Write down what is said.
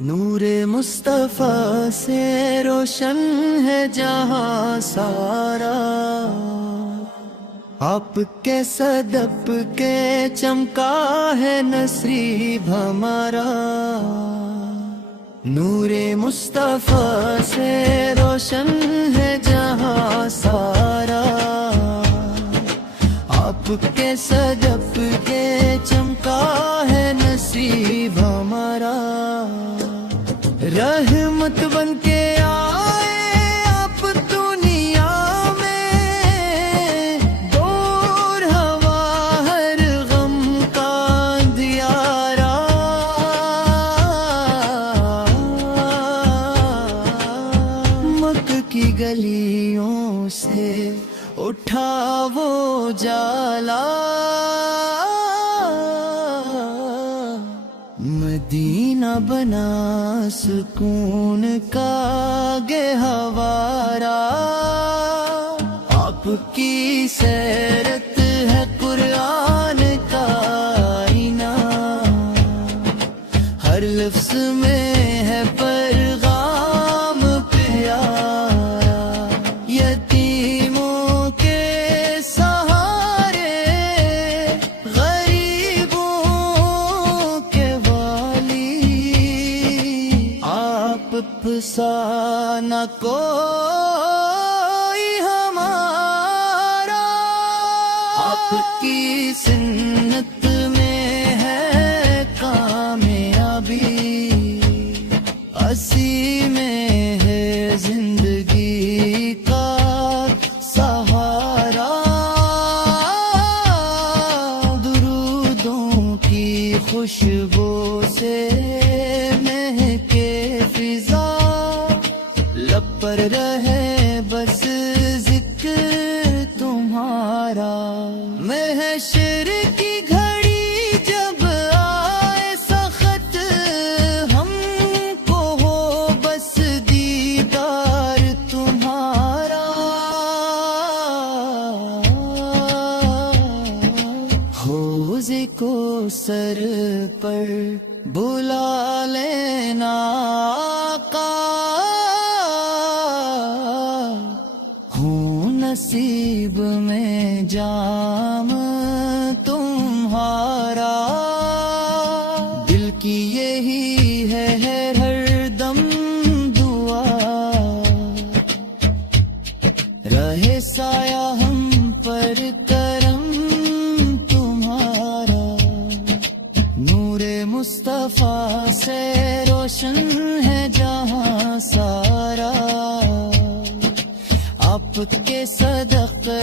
نور مصطفیٰ سے روشن ہے جہاں سارا، آپ کے صدب کے چمکا ہے نصیب ہمارا۔ نور مصطفیٰ سے روشن ہے جہاں سارا، آپ کے صدب کے چمکا ہے نصیب ہمارا۔ رحمت بن کے آئے آپ دنیا میں، دور ہوا ہر غم کا اندھیارا۔ مکہ کی گلیوں سے اٹھا وہ جالا، مدینہ بنا سکون کا گہوارہ۔ آپ کی سیرت ہے قرآن کا آئینہ، ہر لفظ میں ہے پیغام پیارا۔ یتیموں کے سہارے، غریبوں کے والی، آپ پسا نہ کوئی ہمارا۔ آپ کی سنت میں ہے کامیابی، اسی میں ہے زندگی کا سہارا۔ درودوں کی خوشبو سے مہکے فضا، لب پر رہے بس ذکر تمہارا۔ محشر کی گھڑی جب آئے سخت، ہم کو ہو بس دیدار تمہارا۔ حوض کو سر پر بلا لینا آقا، ہوں نصیب میں جام تمہارا۔ دل کی یہی ہے ہر دم دعا، رہے سایہ ہم پر کرم تمہارا۔ نور مصطفیٰ سے روشن ہے جہاں سارا، آپ کے صدقے